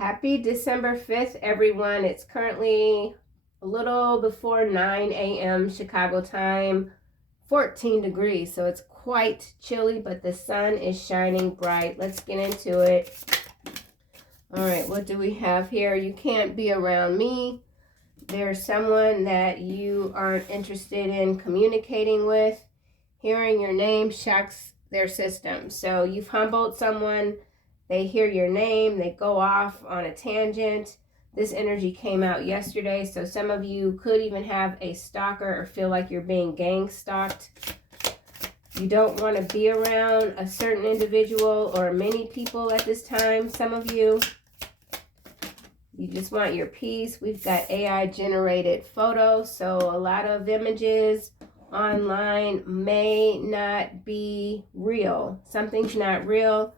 Happy December 5th, everyone. It's currently a little before 9 a.m. Chicago time, 14 degrees. So it's quite chilly, but the sun is shining bright. Let's get into it. All right, what do we have here? You can't be around me. There's someone that you aren't interested in communicating with. Hearing your name shocks their system. So you've humbled someone. They hear your name, they go off on a tangent. This energy came out yesterday, so some of you could even have a stalker or feel like you're being gang stalked. You don't want to be around a certain individual or many people at this time, some of you. You just want your peace. We've got AI generated photos, so a lot of images online may not be real. Something's not real.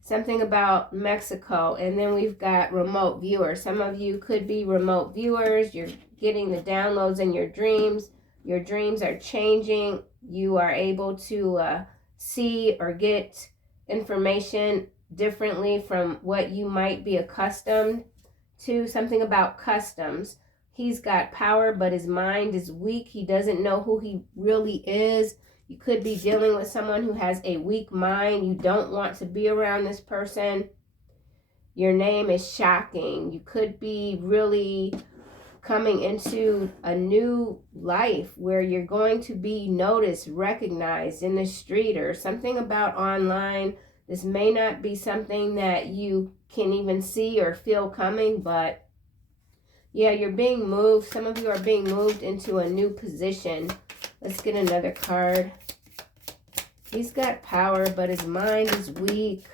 Something about Mexico. And then we've got remote viewers. Some of you could be remote viewers. You're getting the downloads in your dreams. Your dreams are changing. You are able to see or get information differently from what you might be accustomed to. Something about customs. He's got power, but his mind is weak. He doesn't know who he really is. You could be dealing with someone who has a weak mind. You don't want to be around this person. Your name is shocking. You could be really coming into a new life where you're going to be noticed, recognized in the street or something about online. This may not be something that you can even see or feel coming, but yeah, you're being moved. Some of you are being moved into a new position. Let's get another card. He's got power, but his mind is weak.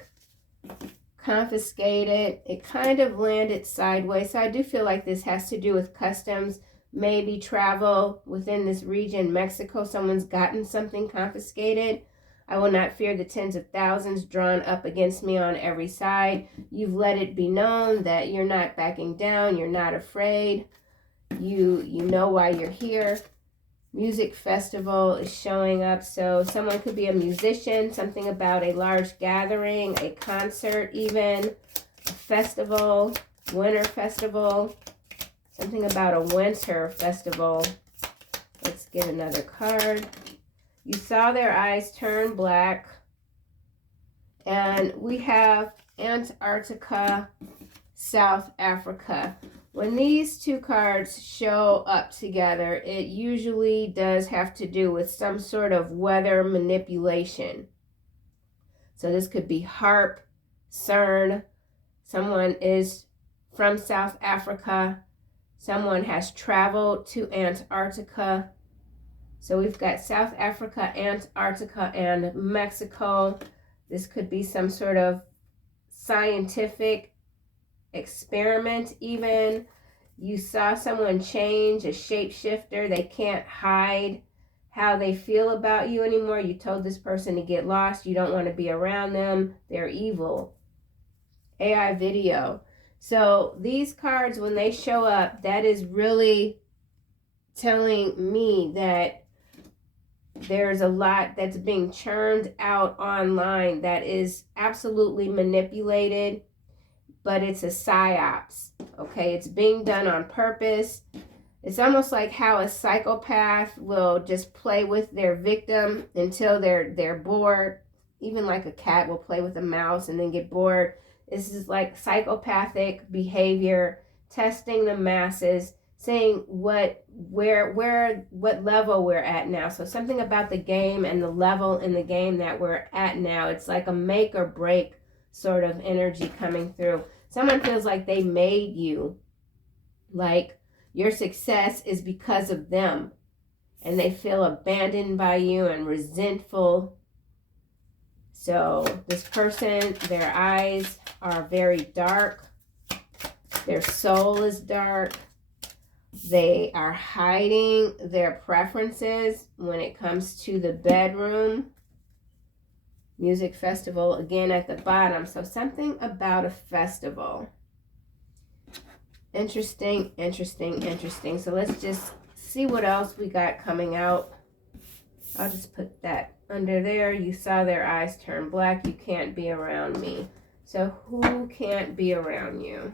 Confiscated. It kind of landed sideways. So I do feel like this has to do with customs, maybe travel within this region, Mexico. Someone's gotten something confiscated. I will not fear the tens of thousands drawn up against me on every side. You've let it be known that you're not backing down. You're not afraid. You know why you're here. Music festival is showing up. So someone could be a musician, something about a large gathering, a concert even, a festival, winter festival, something about a winter festival. Let's get another card. You saw their eyes turn black. And we have Antarctica, South Africa. When these two cards show up together, it usually does have to do with some sort of weather manipulation. So this could be HARP, CERN. Someone is from South Africa. Someone has traveled to Antarctica. So we've got South Africa, Antarctica, and Mexico. This could be some sort of scientific experiment even. You saw someone change, a shapeshifter. They can't hide how they feel about you anymore. You told this person to get lost. You don't want to be around them. They're evil. AI video. So these cards, when they show up, that is really telling me that there's a lot that's being churned out online that is absolutely manipulated, but it's a psyops, okay? It's being done on purpose. It's almost like how a psychopath will just play with their victim until they're bored. Even like a cat will play with a mouse and then get bored. This is like psychopathic behavior, testing the masses, saying what level we're at now. So something about the game and the level in the game that we're at now. It's like a make or break sort of energy coming through. Someone feels like they made you, like your success is because of them, and they feel abandoned by you and resentful. So this person, their eyes are very dark. Their soul is dark. They are hiding their preferences when it comes to the bedroom. Music festival again at the bottom. So something about a festival. Interesting. So let's just see what else we got coming out. I'll just put that under there. You saw their eyes turn black. You can't be around me. So who can't be around you?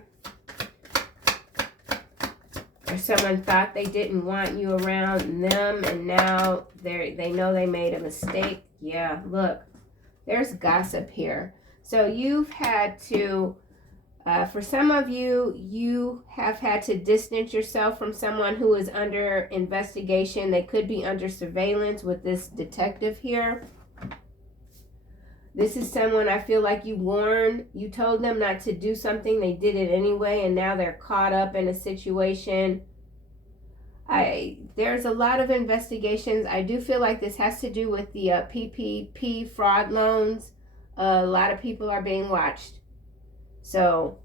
Or someone thought they didn't want you around them, and now they know they made a mistake. Yeah, look, there's gossip here. So you've had to, for some of you, you have had to distance yourself from someone who is under investigation. They could be under surveillance with this detective here. This is someone I feel like you warned. You told them not to do something. They did it anyway, and now they're caught up in a situation. There's a lot of investigations. I do feel like this has to do with the PPP fraud loans. A lot of people are being watched. So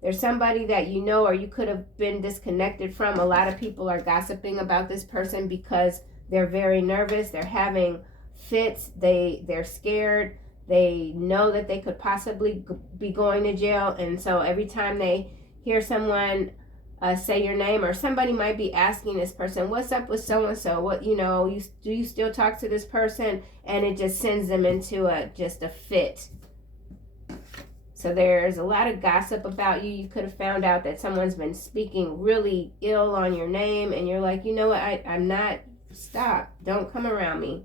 there's somebody that you know or you could have been disconnected from. A lot of people are gossiping about this person because they're very nervous. They're having fits. They're scared. They know that they could possibly be going to jail. And so every time they hear someone say your name, or somebody might be asking this person, what's up with so-and-so? What, do you still talk to this person? And it just sends them into just a fit. So there's a lot of gossip about you. You could have found out that someone's been speaking really ill on your name, and you're like, you know what, I'm not, stop, don't come around me.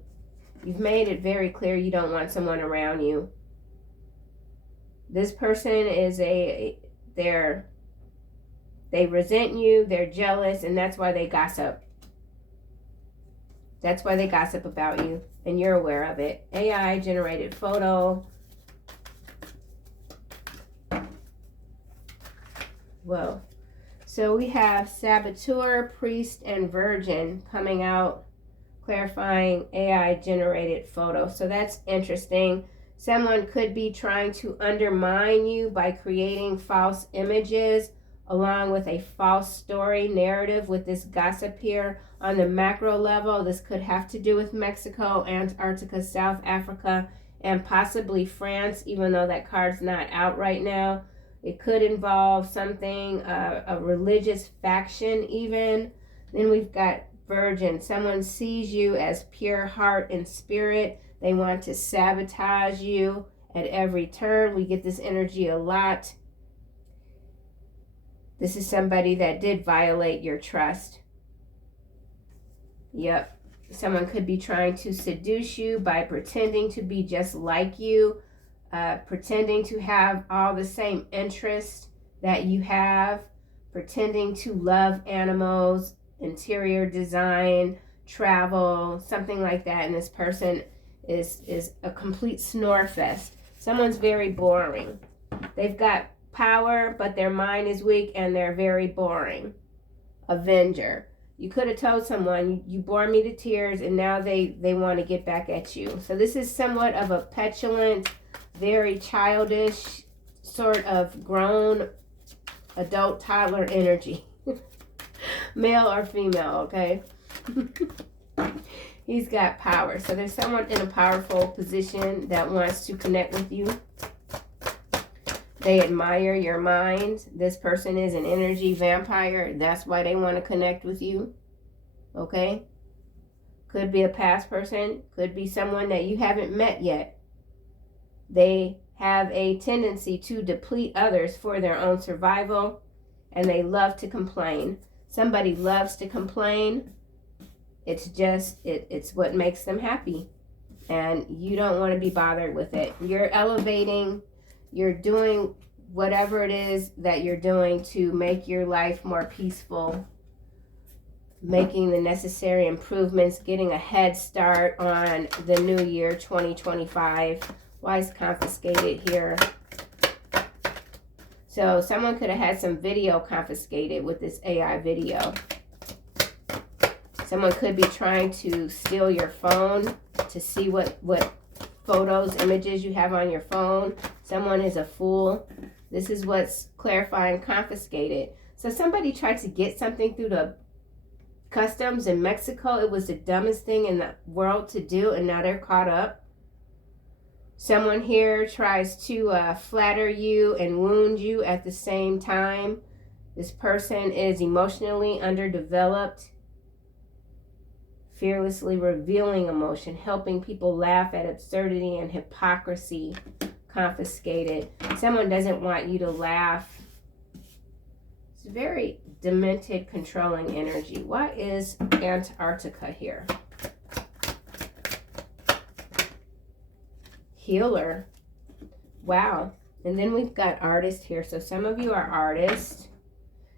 You've made it very clear you don't want someone around you. This person is they resent you, they're jealous, and that's why they gossip. That's why they gossip about you, and you're aware of it. AI generated photo. Whoa. So we have saboteur, priest, and virgin coming out, clarifying AI generated photo. So that's interesting. Someone could be trying to undermine you by creating false images along with a false story narrative with this gossip here. On the macro level, this could have to do with Mexico, Antarctica, South Africa, and possibly France, even though that card's not out right now. It could involve something, a religious faction even. Then we've got virgin. Someone sees you as pure heart and spirit. They want to sabotage you at every turn. We get this energy a lot. This is somebody that did violate your trust. Yep. Someone could be trying to seduce you by pretending to be just like you. Pretending to have all the same interests that you have, pretending to love animals, interior design, travel, something like that. And this person is a complete snore fest. Someone's very boring. They've got power, but their mind is weak and they're very boring. Avenger. You could have told someone, you bore me to tears, and now they want to get back at you. So this is somewhat of a petulant, very childish, sort of grown adult toddler energy. Male or female, okay? He's got power. So there's someone in a powerful position that wants to connect with you. They admire your mind. This person is an energy vampire. That's why they want to connect with you, okay? Could be a past person. Could be someone that you haven't met yet. They have a tendency to deplete others for their own survival, and they love to complain. Somebody loves to complain. It's just, it's what makes them happy, and you don't want to be bothered with it. You're elevating, you're doing whatever it is that you're doing to make your life more peaceful, making the necessary improvements, getting a head start on the new year 2025. Why is confiscated here? So someone could have had some video confiscated with this AI video. Someone could be trying to steal your phone to see what photos, images you have on your phone. Someone is a fool. This is what's clarifying confiscated. So somebody tried to get something through the customs in Mexico. It was the dumbest thing in the world to do, and now they're caught up. Someone here tries to flatter you and wound you at the same time. This person is emotionally underdeveloped, fearlessly revealing emotion, helping people laugh at absurdity and hypocrisy. confiscated. Someone doesn't want you to laugh. It's very demented, controlling energy. Why is Antarctica here? Healer. Wow. And then we've got artist here. So some of you are artists.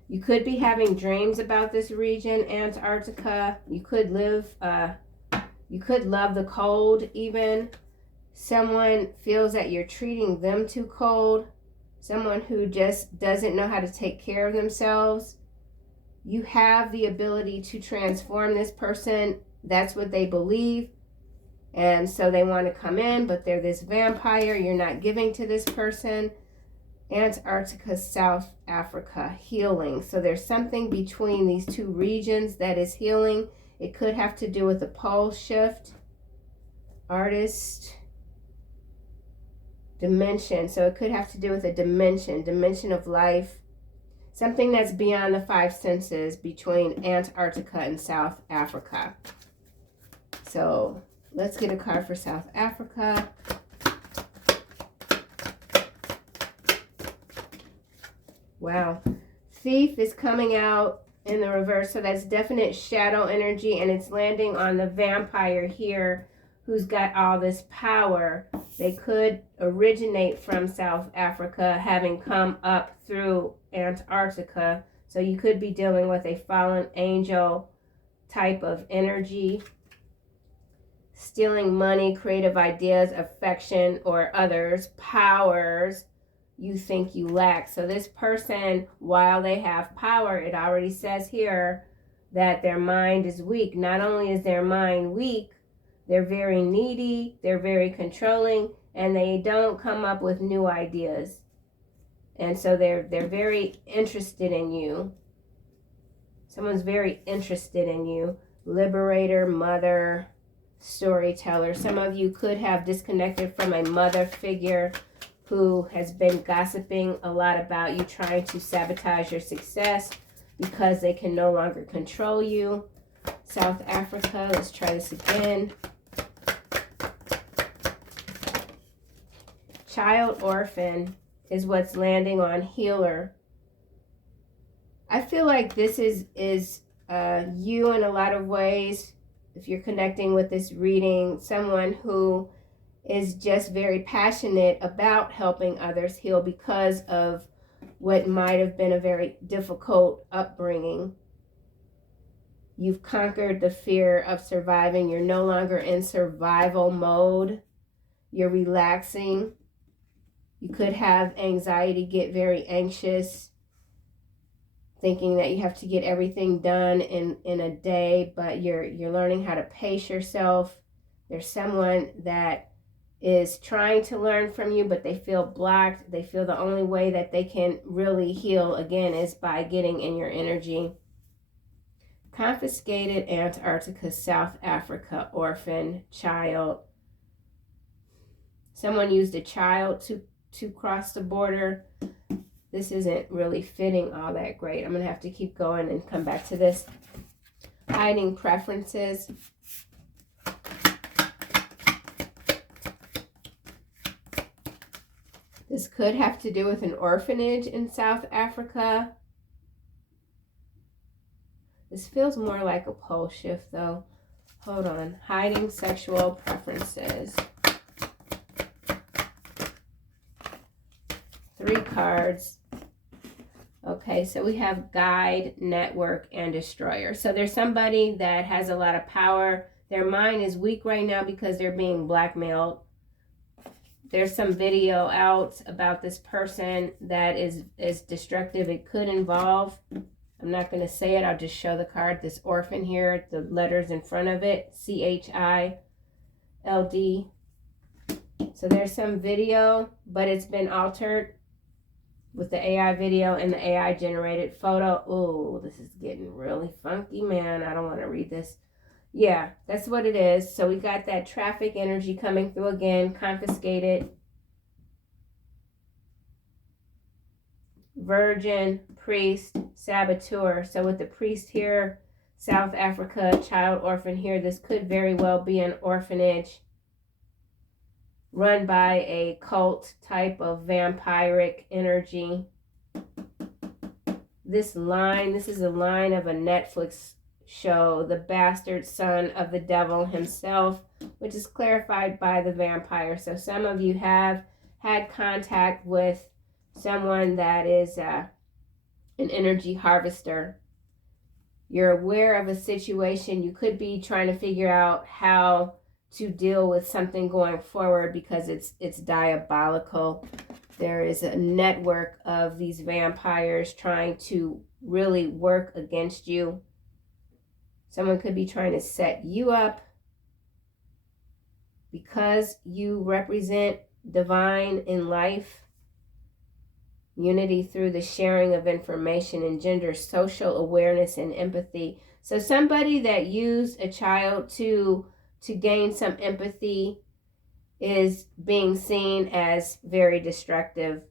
You could be having dreams about this region, Antarctica. You could live, you could love the cold even. Someone feels that you're treating them too cold. Someone who just doesn't know how to take care of themselves. You have the ability to transform this person. That's what they believe. And so they want to come in, but they're this vampire. You're not giving to this person. Antarctica, South Africa, healing. So there's something between these two regions that is healing. It could have to do with a pole shift. Artist. Dimension. So it could have to do with a dimension of life. Something that's beyond the five senses between Antarctica and South Africa. So let's get a card for South Africa. Wow. Thief is coming out in the reverse. So that's definite shadow energy, and it's landing on the vampire here who's got all this power. They could originate from South Africa, having come up through Antarctica. So you could be dealing with a fallen angel type of energy. Stealing money, creative ideas, affection, or others, powers you think you lack. So this person, while they have power, it already says here that their mind is weak. Not only is their mind weak, they're very needy, they're very controlling, and they don't come up with new ideas. And so they're very interested in you. Someone's very interested in you. Liberator, mother, storyteller. Some of you could have disconnected from a mother figure who has been gossiping a lot about you, trying to sabotage your success because they can no longer control you. South Africa, let's try this again. Child orphan is what's landing on healer. I feel like this is you in a lot of ways. If you're connecting with this reading, someone who is just very passionate about helping others heal because of what might have been a very difficult upbringing. You've conquered the fear of surviving. You're no longer in survival mode. You're relaxing. You could have anxiety, get very anxious, thinking that you have to get everything done in a day, but you're learning how to pace yourself. There's someone that is trying to learn from you, but they feel blocked. They feel the only way that they can really heal again is by getting in your energy. Confiscated, Antarctica, South Africa, orphan, child. Someone used a child to cross the border. This isn't really fitting all that great. I'm going to have to keep going and come back to this. Hiding preferences. This could have to do with an orphanage in South Africa. This feels more like a pole shift though. Hold on. Hiding sexual preferences. 3 cards. Okay, so we have guide, network, and destroyer. So there's somebody that has a lot of power. Their mind is weak right now because they're being blackmailed. There's some video out about this person that is destructive. It could involve, I'm not going to say it, I'll just show the card. This orphan here, the letters in front of it, CHILD. So there's some video, but it's been altered with the AI video and the AI generated photo. Oh, this is getting really funky, man. I don't want to read this. Yeah, that's what it is. So we got that traffic energy coming through again, confiscated. Virgin, priest, saboteur. So with the priest here, South Africa, child orphan here, this could very well be an orphanage. run by a cult type of vampiric energy. This is a line of a Netflix show, The Bastard Son of the Devil Himself, which is clarified by the vampire. So some of you have had contact with someone that is an energy harvester. You're aware of a situation. You could be trying to figure out how to deal with something going forward because it's diabolical. There is a network of these vampires trying to really work against you. Someone could be trying to set you up because you represent divine in life. Unity through the sharing of information engenders social awareness and empathy. So somebody that used a child to gain some empathy is being seen as very destructive.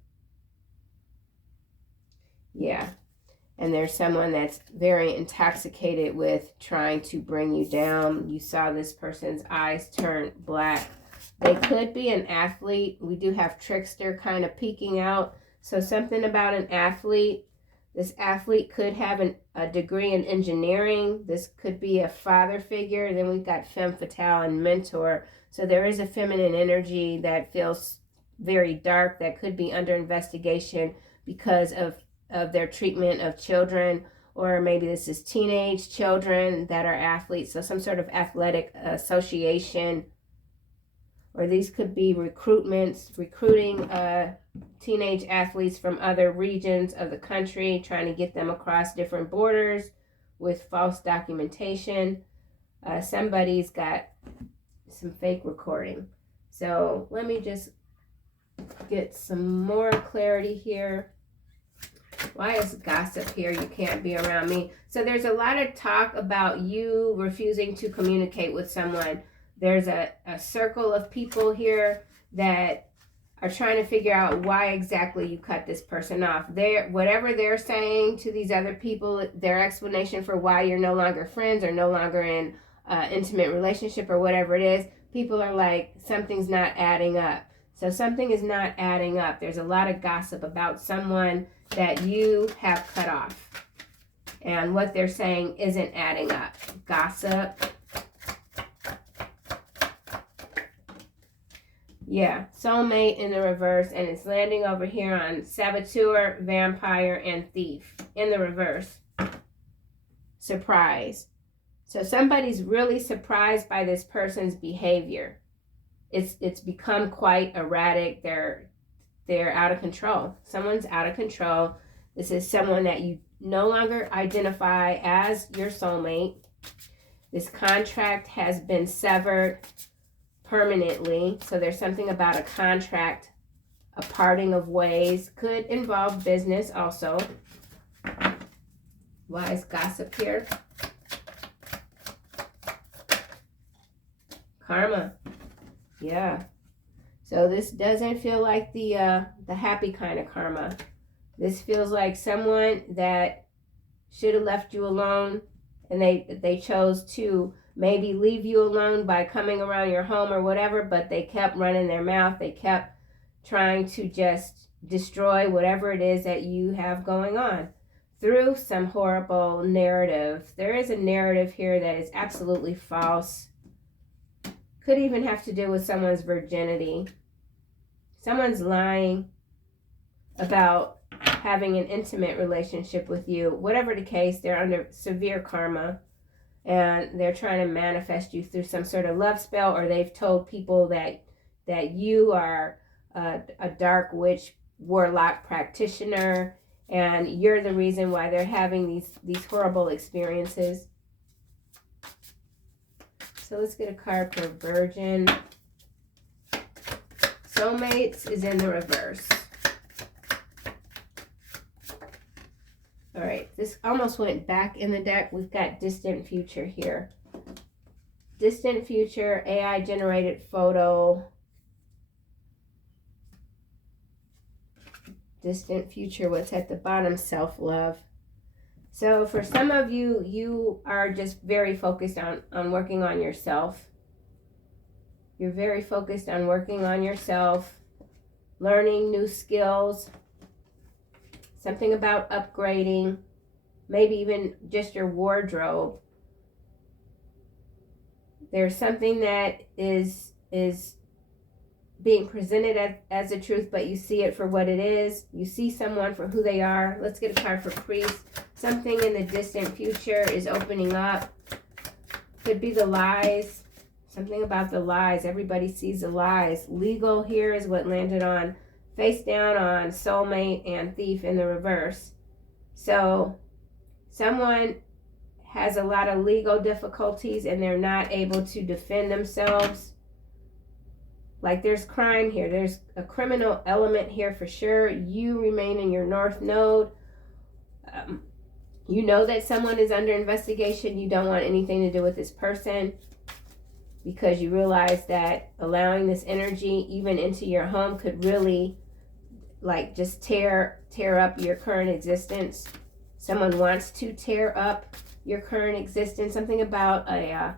Yeah. And there's someone that's very intoxicated with trying to bring you down. You saw this person's eyes turn black. They could be an athlete. We do have trickster kind of peeking out. So something about an athlete. This athlete could have a degree in engineering. This could be a father figure. Then we've got femme fatale and mentor. So there is a feminine energy that feels very dark that could be under investigation because of their treatment of children, or maybe this is teenage children that are athletes, so some sort of athletic association, or these could be recruiting teenage athletes from other regions of the country, trying to get them across different borders with false documentation. Somebody's got some fake recording. So let me just get some more clarity here. Why is gossip here? You can't be around me. So there's a lot of talk about you refusing to communicate with someone. There's a circle of people here that are trying to figure out why exactly you cut this person off. Whatever they're saying to these other people, their explanation for why you're no longer friends or no longer in intimate relationship or whatever it is, people are like, something's not adding up. So something is not adding up. There's a lot of gossip about someone that you have cut off. And what they're saying isn't adding up. Gossip. Yeah, soulmate in the reverse, and it's landing over here on saboteur, vampire, and thief in the reverse. Surprise. So somebody's really surprised by this person's behavior. It's become quite erratic. They're out of control. Someone's out of control. This is someone that you no longer identify as your soulmate. This contract has been severed permanently. So there's something about a contract, a parting of ways. Could involve business also. Why is gossip here? Karma. Yeah. So this doesn't feel like the happy kind of karma. This feels like someone that should have left you alone, and they chose to maybe leave you alone by coming around your home or whatever, but they kept running their mouth. They kept trying to just destroy whatever it is that you have going on through some horrible narrative. There is a narrative here that is absolutely false. Could even have to do with someone's virginity. Someone's lying about having an intimate relationship with you. Whatever the case, they're under severe karma, and they're trying to manifest you through some sort of love spell, or they've told people that you are a dark witch, warlock practitioner, and you're the reason why they're having these horrible experiences. So let's get a card for Virgin. Soulmates is in the reverse. All right, this almost went back in the deck. We've got distant future here. Distant future, AI generated photo. Distant future, what's at the bottom? Self-love. So for some of you, you are just very focused on working on yourself. You're very focused on working on yourself, learning new skills, something about upgrading, maybe even just your wardrobe. There's something that is being presented as the truth, but you see it for what it is. You see someone for who they are. Let's get a card for priest. Something in the distant future is opening up. Could be the lies. Something about the lies. Everybody sees the lies. Legal here is what landed on face down on soulmate and thief in the reverse. So someone has a lot of legal difficulties and they're not able to defend themselves. Like there's crime here. There's a criminal element here for sure. You remain in your north node. You know that someone is under investigation. You don't want anything to do with this person because you realize that allowing this energy even into your home could really like just tear up your current existence. Someone wants to tear up your current existence. Something about a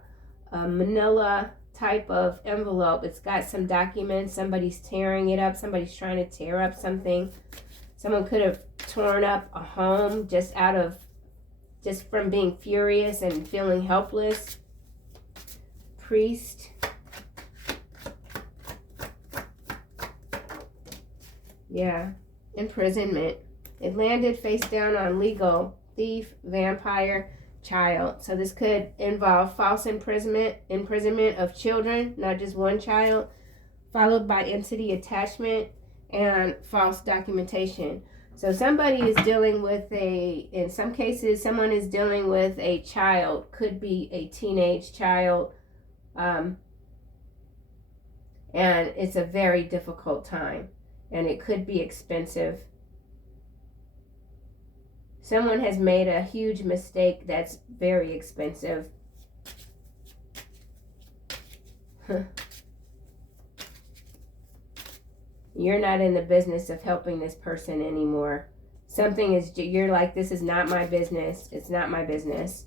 manila type of envelope. It's got some documents. Somebody's tearing it up. Somebody's trying to tear up something. Someone could have torn up a home just from being furious and feeling helpless. Priest. Yeah. Imprisonment. It landed face down on legal, thief, vampire, child. So this could involve false imprisonment of children, not just one child, followed by entity attachment and false documentation. So somebody is dealing with in some cases, someone is dealing with a child, could be a teenage child, and it's a very difficult time, and it could be expensive. Someone has made a huge mistake that's very expensive. You're not in the business of helping this person anymore. You're like, this is not my business. It's not my business.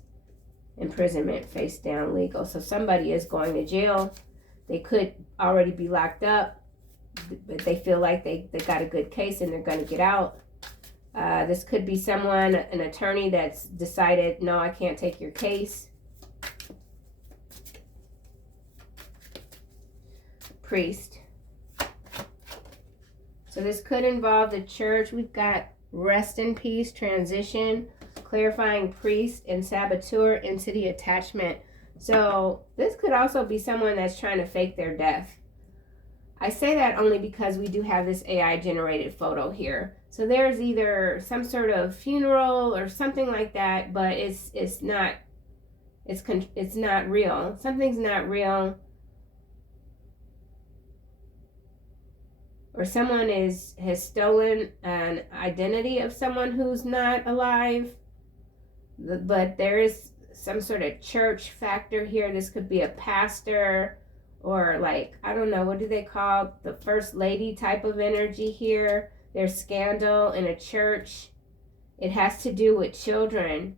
Imprisonment, face down, legal. So somebody is going to jail. They could already be locked up, but they feel like they got a good case and they're going to get out. This could be someone, an attorney that's decided, no, I can't take your case. Priest. So this could involve the church. We've got rest in peace, transition, clarifying priest, and saboteur, entity attachment. So this could also be someone that's trying to fake their death. I say that only because we do have this AI generated photo here. So there's either some sort of funeral or something like that, but it's not real. Something's not real. Or someone has stolen an identity of someone who's not alive. But there is some sort of church factor here. This could be a pastor or like, I don't know, what do they call the first lady type of energy here? There's scandal in a church. It has to do with children.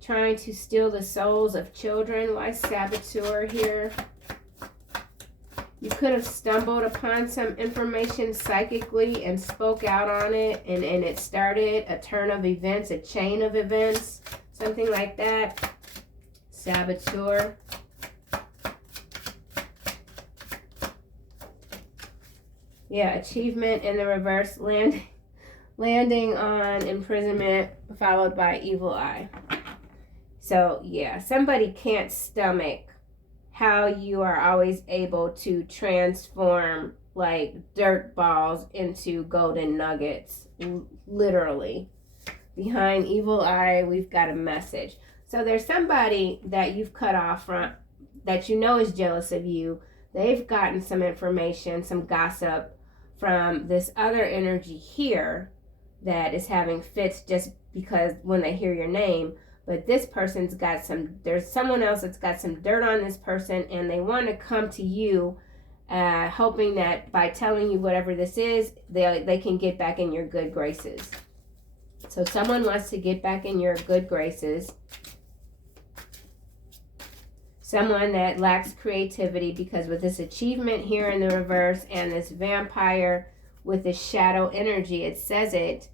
Trying to steal the souls of children. Why saboteur here? You could have stumbled upon some information psychically and spoke out on it, and it started a turn of events, a chain of events, something like that. Saboteur. Yeah, achievement in the reverse, landing on imprisonment followed by evil eye. So yeah, somebody can't stomach how you are always able to transform like dirt balls into golden nuggets, literally. Behind evil eye, we've got a message. So there's somebody that you've cut off from, that you know is jealous of you. They've gotten some information, some gossip from this other energy here that is having fits just because when they hear your name. But this person's got there's someone else that's got some dirt on this person, and they want to come to you hoping that by telling you whatever this is, they can get back in your good graces. So someone wants to get back in your good graces. someone that lacks creativity, because with this achievement here in the reverse and this vampire with the shadow energy, it says it.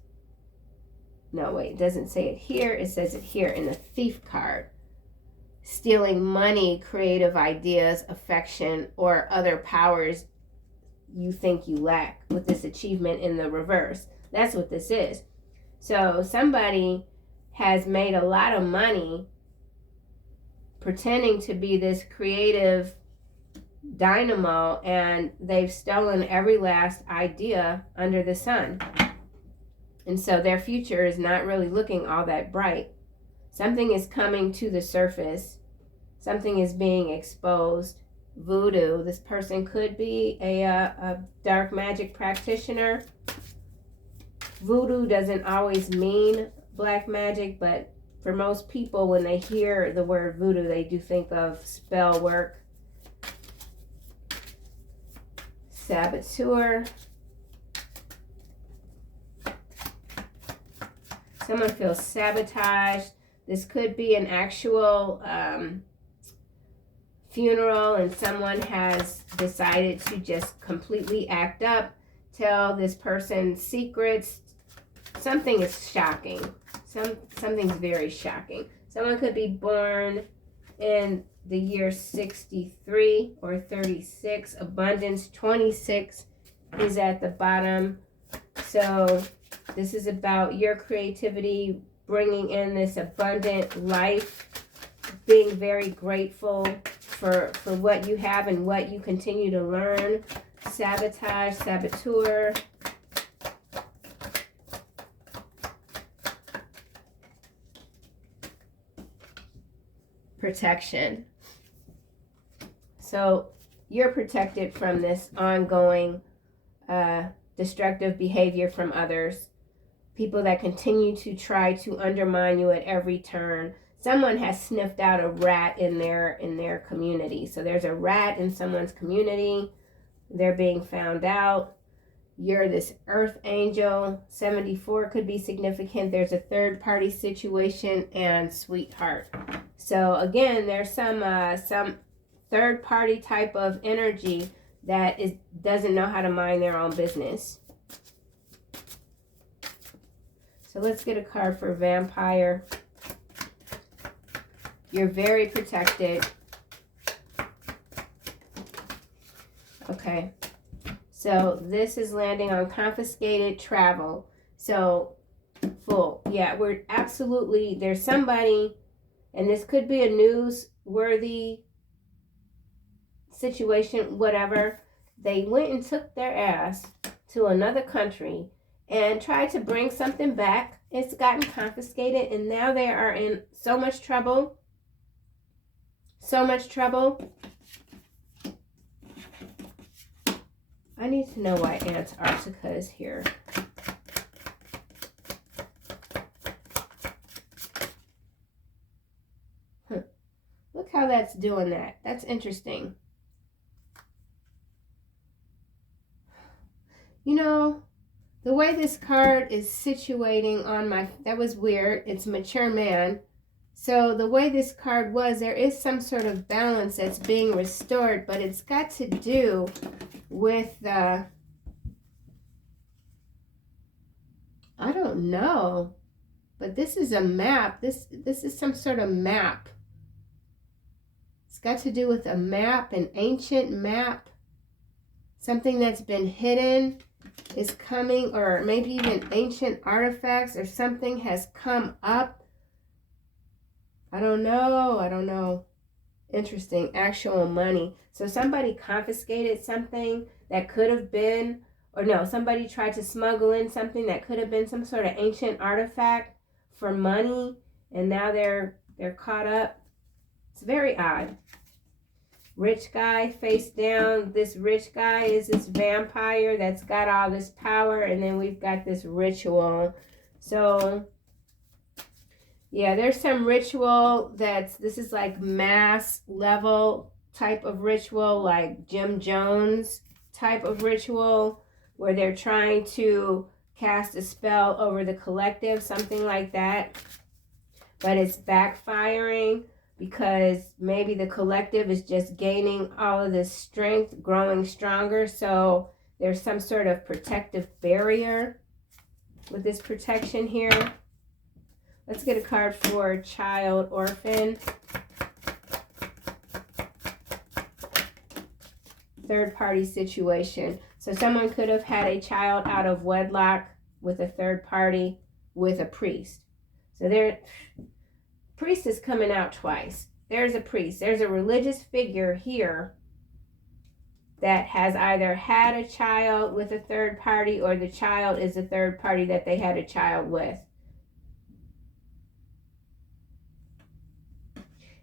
No, wait, it doesn't say it here. It says it here in the thief card. Stealing money, creative ideas, affection, or other powers you think you lack with this achievement in the reverse. That's what this is. So somebody has made a lot of money pretending to be this creative dynamo, and they've stolen every last idea under the sun. And so their future is not really looking all that bright. Something is coming to the surface. Something is being exposed. Voodoo. This person could be a dark magic practitioner. Voodoo doesn't always mean black magic, but for most people, when they hear the word voodoo, they do think of spell work. Saboteur. Someone feels sabotaged. This could be an actual funeral, and someone has decided to just completely act up, tell this person secrets. Something is shocking. Something's very shocking. Someone could be born in the year 63 or 36. Abundance 26 is at the bottom. So this is about your creativity, bringing in this abundant life, being very grateful for what you have and what you continue to learn. Sabotage, saboteur. Protection. So you're protected from this ongoing destructive behavior from others. People that continue to try to undermine you at every turn. Someone has sniffed out a rat in their community. So there's a rat in someone's community. They're being found out. You're this earth angel. 74 could be significant. There's a third party situation, and sweetheart. So again, there's some third party type of energy that doesn't know how to mind their own business. So let's get a card for vampire. You're very protected. Okay. So this is landing on confiscated travel. So full. Yeah, we're absolutely, there's somebody, and this could be a newsworthy situation, whatever. They went and took their ass to another country and tried to bring something back. It's gotten confiscated, and now they are in so much trouble. So much trouble. I need to know why Antarctica is here. Look how that's doing that. That's interesting. You know, the way this card is situating on my, that was weird. It's mature man. So the way this card was, there is some sort of balance that's being restored, but it's got to do with I don't know, but this is a map. This is some sort of map. It's got to do with a map, an ancient map. Something that's been hidden is coming, or maybe even ancient artifacts or something has come up. I don't know. Interesting. Actual money. So somebody confiscated something that could have been, or no, somebody tried to smuggle in something that could have been some sort of ancient artifact for money, and now they're caught up. It's very odd. Rich guy face down. This rich guy is this vampire that's got all this power, and then we've got this ritual. So yeah, there's some ritual this is like mass level type of ritual, like Jim Jones type of ritual, where they're trying to cast a spell over the collective, something like that. But it's backfiring. because maybe the collective is just gaining all of this strength, growing stronger. So there's some sort of protective barrier with this protection here. Let's get a card for child, orphan. Third party situation. So someone could have had a child out of wedlock with a third party with a priest. So there, priest is coming out twice. There's a priest. There's a religious figure here that has either had a child with a third party, or the child is a third party that they had a child with.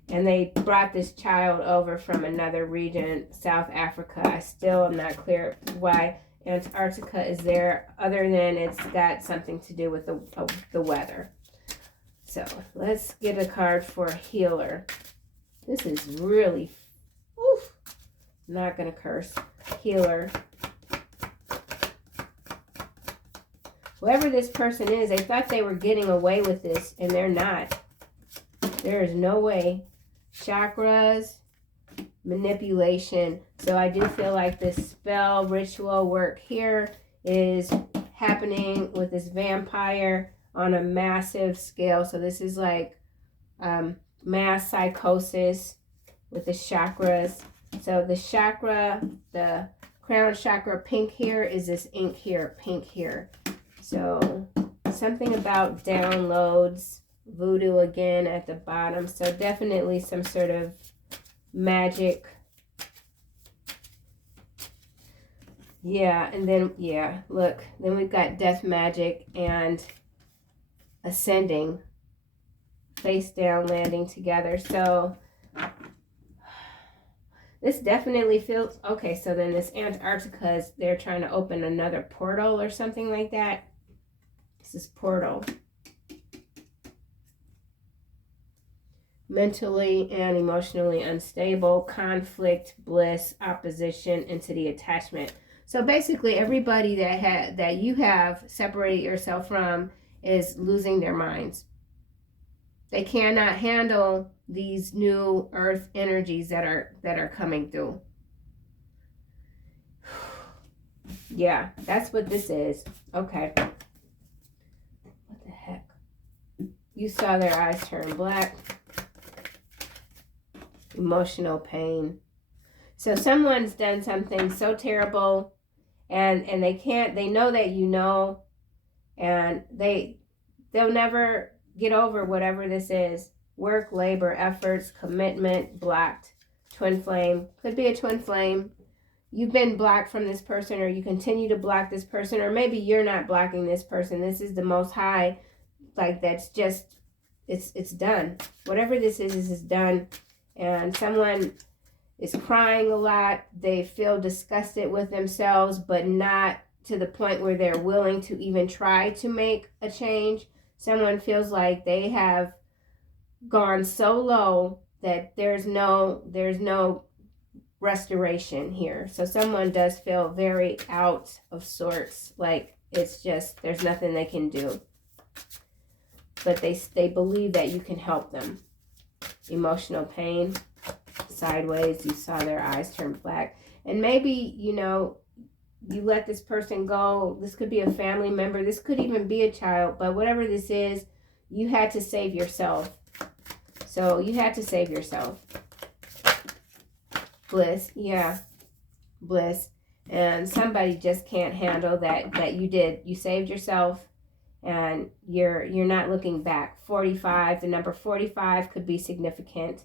And they brought this child over from another region, South Africa. I still am not clear why Antarctica is there, other than it's got something to do with the weather. So let's get a card for healer. This is really, oof, I'm not going to curse. Healer. Whoever this person is, they thought they were getting away with this, and they're not. There is no way. Chakras, manipulation. So I do feel like this spell ritual work here is happening with this vampire on a massive scale. So this is like mass psychosis with the chakras. So the chakra, the crown chakra pink here is this ink here, pink here. So something about downloads. Voodoo again at the bottom. So definitely some sort of magic. Yeah, and then, yeah, look. Then we've got death magic and ascending. Face down, landing together. So this definitely feels... Okay, so then this Antarctica is... They're trying to open another portal or something like that. This is portal. Mentally and emotionally unstable, conflict, bliss, opposition, entity, attachment. So basically everybody that you have separated yourself from is losing their minds. They cannot handle these new earth energies that are coming through. Yeah, that's what this is. Okay. What the heck? You saw their eyes turn black. Emotional pain. So someone's done something so terrible, and they know that you know, and they'll never get over whatever this is. Work, labor, efforts, commitment, blocked. Twin flame. Could be a twin flame. You've been blocked from this person, or you continue to block this person, or maybe you're not blocking this person. This is the Most High. Like, that's just, it's done. Whatever this is done. And someone is crying a lot. They feel disgusted with themselves, but not to the point where they're willing to even try to make a change. Someone feels like they have gone so low that there's no restoration here. So someone does feel very out of sorts, like it's just, there's nothing they can do. But they believe that you can help them. Emotional pain, sideways. You saw their eyes turn black. And maybe, you let this person go. This could be a family member. This could even be a child. But whatever this is, you had to save yourself. So you had to save yourself. Bliss. Yeah. Bliss. And somebody just can't handle that you did. You saved yourself. And you're not looking back. 45, the number 45 could be significant.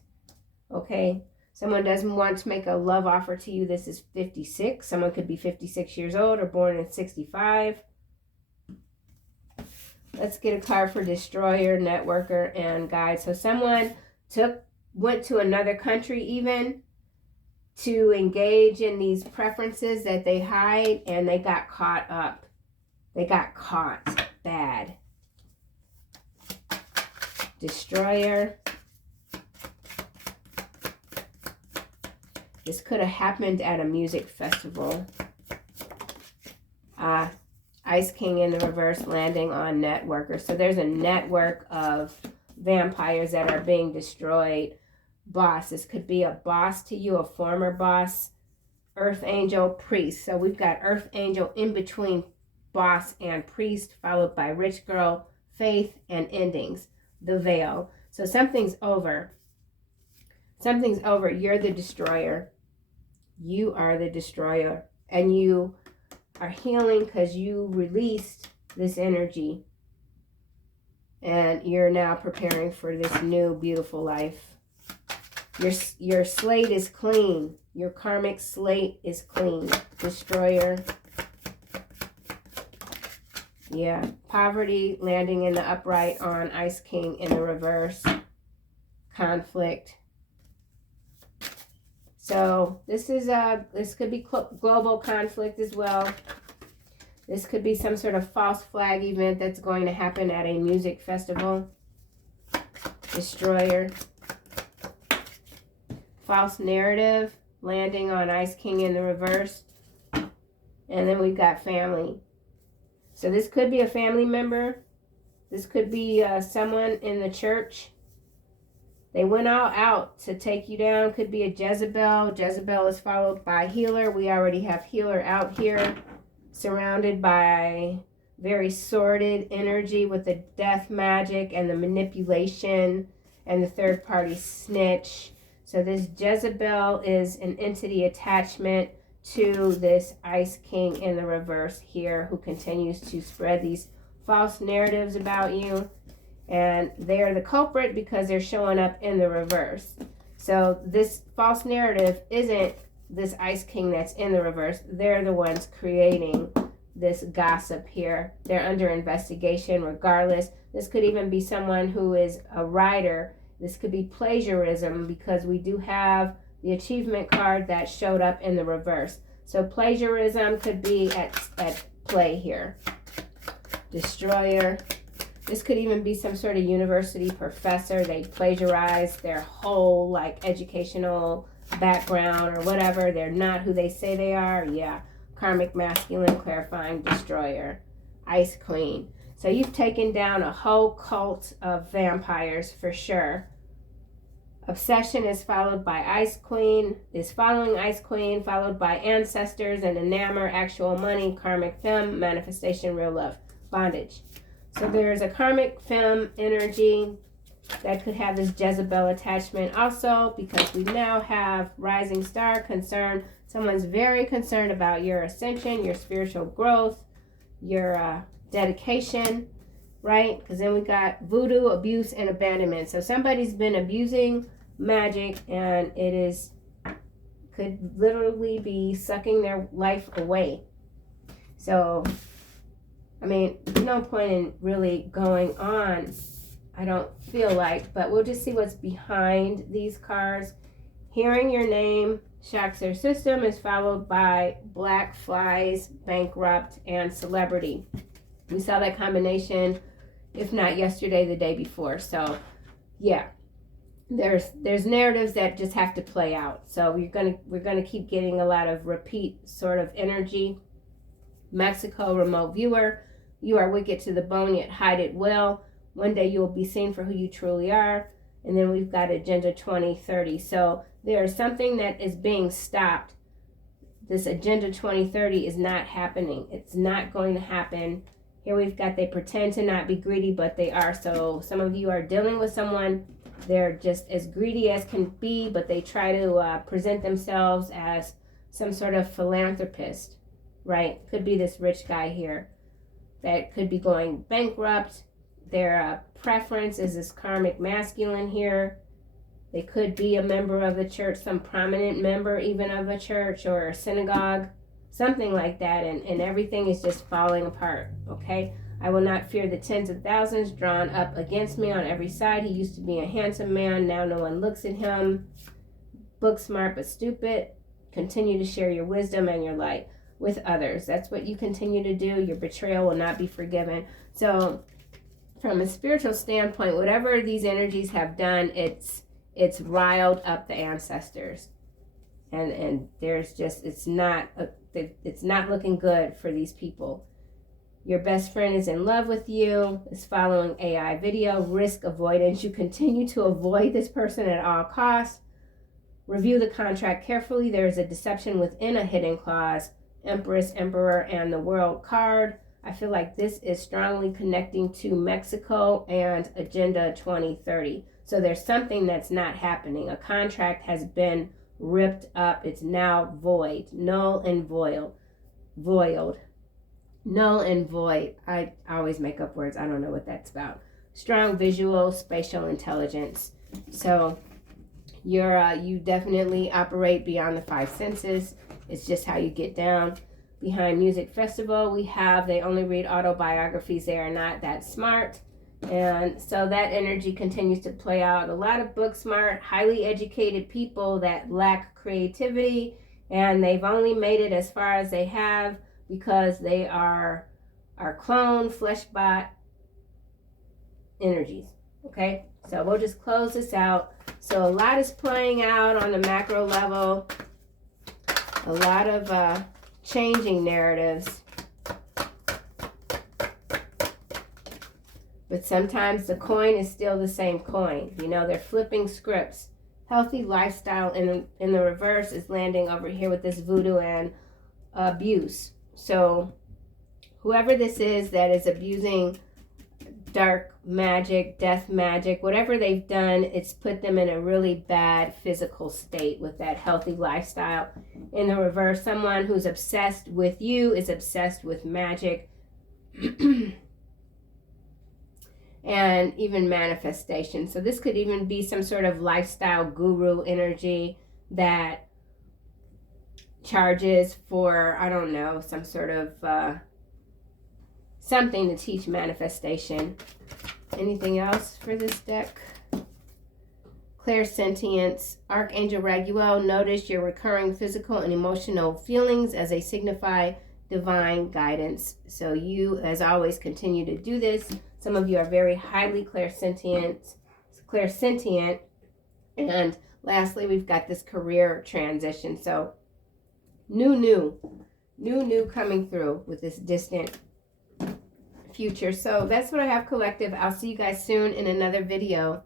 Okay? Someone doesn't want to make a love offer to you. This is 56. Someone could be 56 years old or born in 65. Let's get a card for destroyer, networker, and guide. So someone went to another country even to engage in these preferences that they hide, and they got caught up. They got caught bad. Destroyer. This could have happened at a music festival. Ice King in the reverse, landing on networker. So there's a network of vampires that are being destroyed. boss. This could be a boss to you, a former boss, earth angel, priest. So we've got earth angel in between boss and priest, followed by rich girl, faith, and endings, the veil. So something's over. Something's over. You're the destroyer. You are the destroyer. And you are healing because you released this energy. And you're now preparing for this new beautiful life. Your slate is clean. Your karmic slate is clean. Destroyer. Yeah. Poverty landing in the upright on Ice King in the reverse. Conflict. So this could be global conflict as well. This could be some sort of false flag event that's going to happen at a music festival. Destroyer. False narrative landing on Ice King in the reverse. And then we've got family. So this could be a family member. This could be someone in the church. They went all out to take you down. Could be a Jezebel. Jezebel is followed by healer. We already have healer out here, surrounded by very sordid energy with the death magic and the manipulation and the third party snitch. So this Jezebel is an entity attachment to this Ice King in the reverse here, who continues to spread these false narratives about you. And they're the culprit because they're showing up in the reverse. So this false narrative isn't this Ice King that's in the reverse. They're the ones creating this gossip here. They're under investigation regardless. This could even be someone who is a writer. This could be plagiarism because we do have the achievement card that showed up in the reverse. So plagiarism could be at play here. Destroyer. This could even be some sort of university professor. They plagiarize their whole educational background or whatever. They're not who they say they are. Yeah. Karmic masculine, clarifying, destroyer. Ice Queen. So you've taken down a whole cult of vampires for sure. Obsession is followed by Ice Queen, is following Ice Queen, followed by ancestors and enamor, actual money, karmic femme, manifestation, real love, bondage. So there's a karmic femme energy that could have this Jezebel attachment also, because we now have rising star concern. Someone's very concerned about your ascension, your spiritual growth, your dedication, right? Because then we got voodoo, abuse, and abandonment. So somebody's been abusing magic, and could literally be sucking their life away. So I mean, there's no point in really going on, I don't feel like, but we'll just see what's behind these cards. Hearing your name shocks their system is followed by black flies, bankrupt, and celebrity. We saw that combination, if not yesterday, the day before. So yeah, there's narratives that just have to play out. So we're gonna keep getting a lot of repeat sort of energy. Mexico, remote viewer. You are wicked to the bone, yet hide it well. One day you will be seen for who you truly are. And then we've got Agenda 2030. So there is something that is being stopped. This Agenda 2030 is not happening. It's not going to happen. Here we've got they pretend to not be greedy, but they are. So some of you are dealing with someone. They're just as greedy as can be, but they try to present themselves as some sort of philanthropist, right? Could be this rich guy here that could be going bankrupt. Their preference is this karmic masculine here. They could be a member of the church, some prominent member even of a church or a synagogue, something like that, and everything is just falling apart, okay? I will not fear the tens of thousands drawn up against me on every side. He used to be a handsome man. Now no one looks at him. Book smart but stupid. Continue to share your wisdom and your light with others. That's what you continue to do. Your betrayal will not be forgiven. So from a spiritual standpoint, whatever these energies have done, it's riled up the ancestors, and there's just it's not looking good for these people. Your best friend is in love with you, is following AI video, risk avoidance. You continue to avoid this person at all costs. Review the contract carefully. There is a deception within a hidden clause. Empress, Emperor, and the World card. I feel like this is strongly connecting to Mexico and Agenda 2030. So there's something that's not happening. A contract has been ripped up. It's now void, null and void. Null and void. I always make up words. I don't know what that's about. Strong visual, spatial intelligence. So you definitely operate beyond the five senses. It's just how you get down. Behind Music Festival, we have they only read autobiographies. They are not that smart. And so that energy continues to play out. A lot of book smart, highly educated people that lack creativity, and they've only made it as far as they have because they are clone, flesh bot energies. Okay, so we'll just close this out. So a lot is playing out on the macro level. A lot of changing narratives. But sometimes the coin is still the same coin. You know, they're flipping scripts. Healthy lifestyle in the reverse is landing over here with this voodoo and abuse. So whoever this is that is abusing dark magic, death magic, whatever they've done, it's put them in a really bad physical state with that healthy lifestyle. In the reverse, someone who's obsessed with you is obsessed with magic and even manifestation. So this could even be some sort of lifestyle guru energy that charges for, I don't know, some sort of something to teach manifestation. Anything else for this deck? Clairsentience. Archangel Raguel, notice your recurring physical and emotional feelings as they signify divine guidance. So you, as always, continue to do this. Some of you are very highly clairsentient. And lastly, we've got this career transition. So new coming through with this distant future. So that's what I have, collective. I'll see you guys soon in another video.